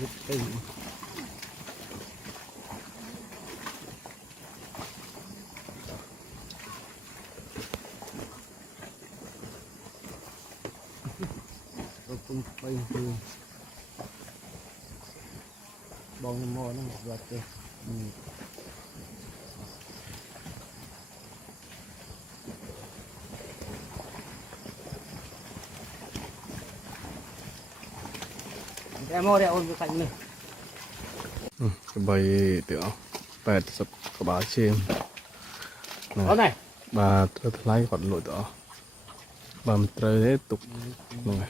ไปคือบองมอนั่นวัดเลยแต่มอเดี๋ยวonใส่เลยใบเดี๋ยว80 กว่าบาทเชื่อมบาทเท่าไรก่อนหลุดอ๋อบาทเตยตุกลงไง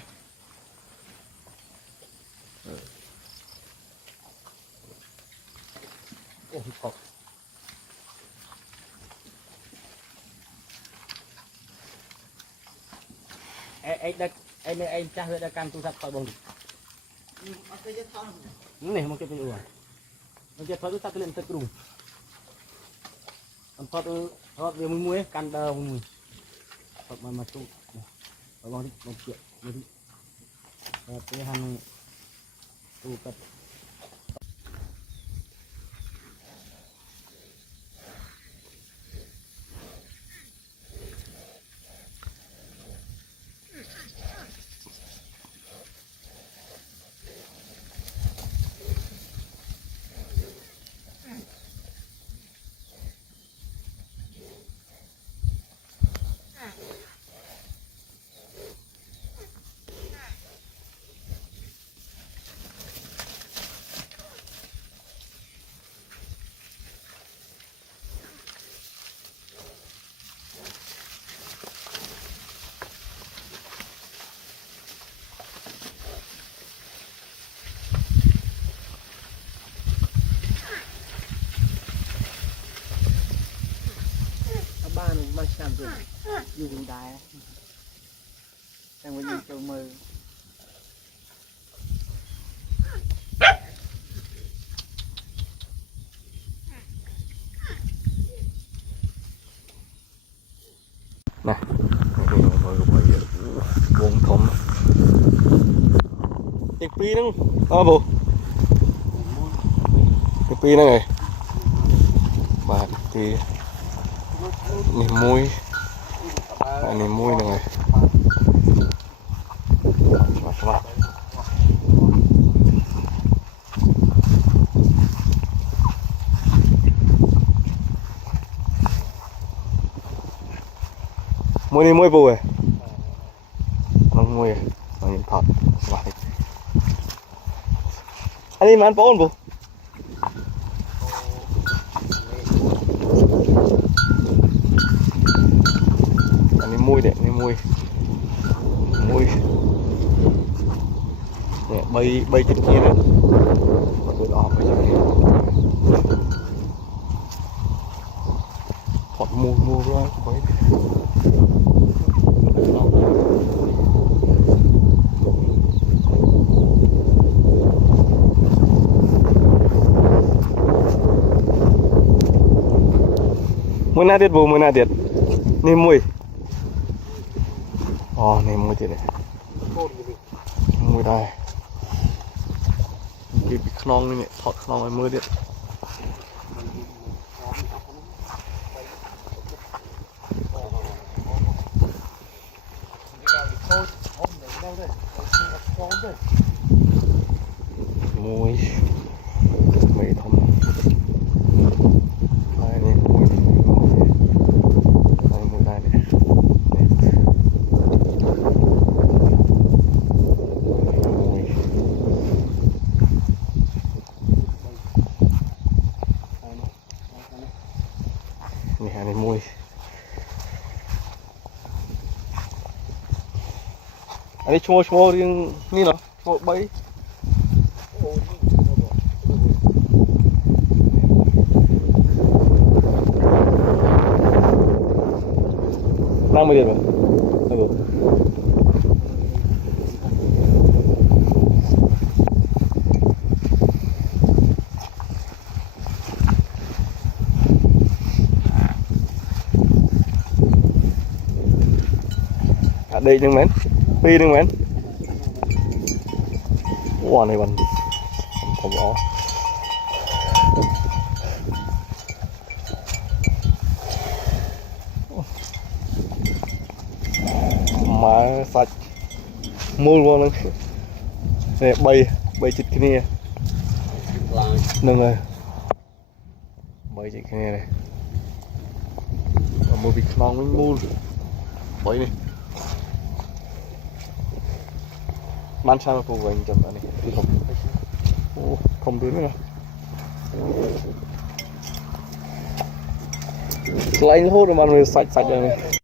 โอ้โหไอ้เด็กไอ้จ้าเด็กการตู้ซับคอยบงนี่มันจะเป็นอะไรมันจะทอดตู้ซับเล่นตะกรุงมันทอดเดี๋ยวมือกันเดามือทอดมาตู้บางทีมันเกี่ยวนี่ไปทำตู้กับบ้านบ้านชามตัวอยู่ตรงใต้แต่ว่าอยู่ตัวมือนะมือกับใบวงทมอีกปีนึงบุอีกปีนึงไงบาททีนี่มุ้ยอันนี้มุ้ยยังไงมามุ้ยนี่มุ้ยปูเลยน้องมุ้ยอันนี้ถอดสบายอันนี้มันโป้นปูมุ้ยเด็กนี่มุ้ยเนี่ยใบจุดนี้นะมันเดินออกไปจากนี้ถอดมูแล้วใบมือหน้าเด็ดบูมือหน้าเด็ดนี่มุ้ยอ๋อนี่มุ้ยเด็ดเลยมุ้ยได้บีบขนองนี่เนี่ยถอดขนองไอ้มือเด็ดมุ้ยไม่ทำอะไรนี่มุ้ยมุ้ยได้เลยนี่อันนี้มุ้ยอันนี้ชั่วเรื่องนี่เหรอชั่วใบนั่งไม่เด็ดมั้ยđây nhưng mến pi nhưng mến wow này bắn ผมอ๋อมาสัตว์มูลวงนึงเนี่ยใบจิตแค่นี้นึงเลยใบจิตแค่นี้เลยเอามือปิดคลองมูลใบนี่มันช่างมาปลูกไว้จำอันนี้ผมโอ้ผมดูนี่นะไล่โหดมันเลยสัตว์อย่างนี้